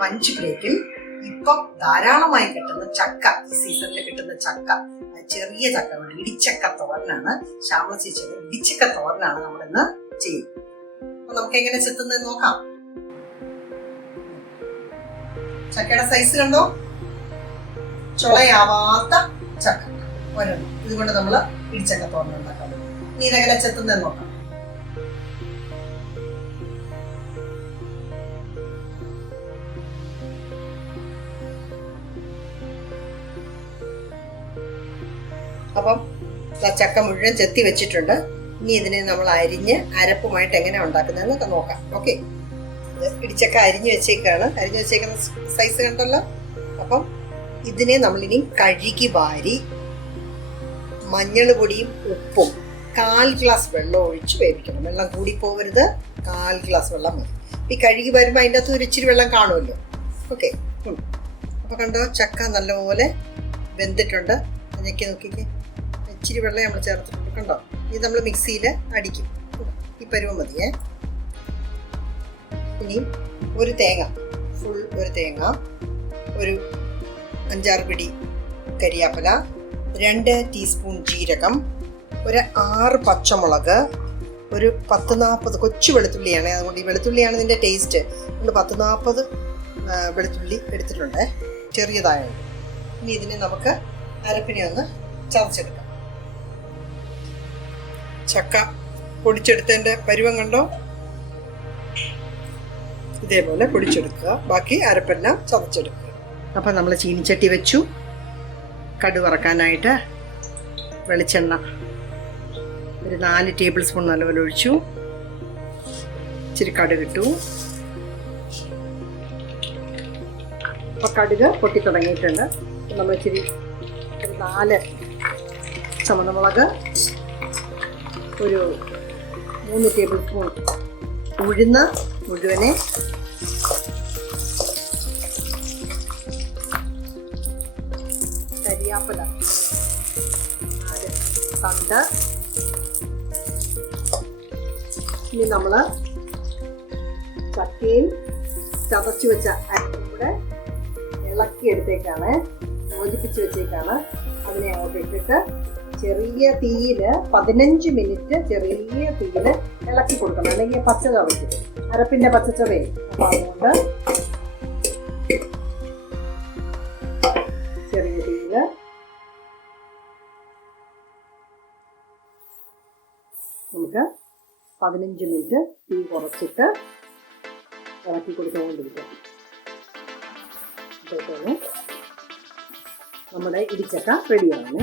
Punch പ്ലേറ്റിൽ ഇപ്പം ധാരാളമായി കിട്ടുന്ന ചക്ക, ഈ സീസണിൽ കിട്ടുന്ന ചക്ക, ചെറിയ ചക്ക കൊണ്ട് ഇടിച്ചക്ക തോരനാണ്. ശ്യാമള ചേച്ചിയുടെ ഇടിച്ചക്ക തോരനാണ് നമ്മളിന്ന് ചെയ്യുന്നത്. അപ്പൊ നമുക്ക് എങ്ങനെ ചെത്തുന്നത് നോക്കാം. ചക്കയുടെ സൈസ് കണ്ടോ, ചുളയാവാത്ത ചക്ക ഒരെണ്ണം. ഇതുകൊണ്ട് നമ്മള് ഇടിച്ചക്ക തോരൻ ഉണ്ടാക്കാം. ഇനി ഇതെങ്ങനെ ചെത്തുന്നത് നോക്കാം. അപ്പം ചക്ക മുഴുവൻ ചെത്തി വെച്ചിട്ടുണ്ട്. ഇനി ഇതിനെ നമ്മൾ അരിഞ്ഞ് അരപ്പുമായിട്ട് എങ്ങനെ ഉണ്ടാക്കുന്നതെന്നൊക്കെ നോക്കാം. ഓക്കെ, ഇടിച്ചക്ക അരിഞ്ഞു വെച്ചേക്കാണ്. അരിഞ്ഞു വെച്ചേക്കുന്ന സൈസ് കണ്ടല്ലോ. അപ്പം ഇതിനെ നമ്മളിനി കഴുകി വാരി മഞ്ഞൾ പൊടിയും ഉപ്പും 1/4 ഗ്ലാസ് വെള്ളം ഒഴിച്ച് വേവിക്കണം. വെള്ളം കൂടി പോകരുത്, 1/4 ഗ്ലാസ് വെള്ളം മതി. ഈ കഴുകി വരുമ്പോൾ അതിൻ്റെ അകത്ത് ഒരു ഇച്ചിരി വെള്ളം കാണുമല്ലോ. ഓക്കെ, അപ്പോൾ കണ്ടോ ചക്ക നല്ലപോലെ വെന്തിട്ടുണ്ട്. ഞെക്കി നോക്കിക്കേ, ഇച്ചിരി വെള്ളം നമ്മൾ ചേർത്തിട്ടുണ്ട്. കണ്ടോ, ഇത് നമ്മൾ മിക്സിയിൽ അടിക്കും. ഈ പരുവം മതിയേ. ഇനി ഒരു തേങ്ങ, ഫുൾ ഒരു തേങ്ങ, ഒരു 5-6 പിടി കരിയാപ്പല, 2 ടീസ്പൂൺ ജീരകം, ഒരു 6 പച്ചമുളക്, ഒരു 10-40 കൊച്ചു വെളുത്തുള്ളിയാണ്. അതുകൊണ്ട് ഈ വെളുത്തുള്ളിയാണ് ഇതിൻ്റെ ടേസ്റ്റ്. നമ്മൾ 10-40 വെളുത്തുള്ളി എടുത്തിട്ടുണ്ട്, ചെറിയതായുണ്ട്. ഇനി ഇതിനെ നമുക്ക് അരപ്പിനെ ഒന്ന് ചതച്ചെടുക്കാം. ചക്ക പൊടിച്ചെടുത്തതിൻ്റെ പരുവം കണ്ടോ, ഇതേപോലെ പൊടിച്ചെടുക്കുക. ബാക്കി അരപ്പെല്ലാം ചതച്ചെടുക്കുക. അപ്പം നമ്മൾ ചീനിച്ചട്ടി വെച്ചു. കടുക് വറക്കാനായിട്ട് വെളിച്ചെണ്ണ ഒരു 4 ടേബിൾ സ്പൂൺ നല്ലപോലെ ഒഴിച്ചു. ഇച്ചിരി കടുക് ഇട്ടു. അപ്പോൾ കടുക് പൊട്ടി തുടങ്ങിയിട്ടുണ്ട്. നമ്മൾ ഇച്ചിരി 4 ചുവന്നമുളക്, ഒരു 3 ടേബിൾ സ്പൂൺ ഉഴുന്ന് മുഴുവനെ, കരിയാപ്പല 4 തണ്ട്. ഇനി നമ്മൾ ചക്കയും ചതച്ചു വെച്ച അരിയും കൂടെ ഇളക്കിയെടുത്തേക്കാണ്, യോജിപ്പിച്ച് വെച്ചേക്കാണ്. അതിനെ അങ്ങോട്ട് ഇട്ടിട്ട് ചെറിയ തീയിൽ 15 മിനിറ്റ് ചെറിയ തീയിൽ ഇളക്കി കൊടുക്കണം, അല്ലെങ്കിൽ പച്ചചവ വയ്ക്കും, അരപ്പിൻ്റെ പച്ചച്ചവയെ. അപ്പം അതുകൊണ്ട് ചെറിയ തീയിൽ നമുക്ക് 15 മിനിറ്റ് തീ കുറച്ചിട്ട് ഇളക്കി കൊടുത്തുകൊണ്ടിരിക്കാം. നമ്മുടെ ഇടിച്ചക്ക റെഡിയാണ്.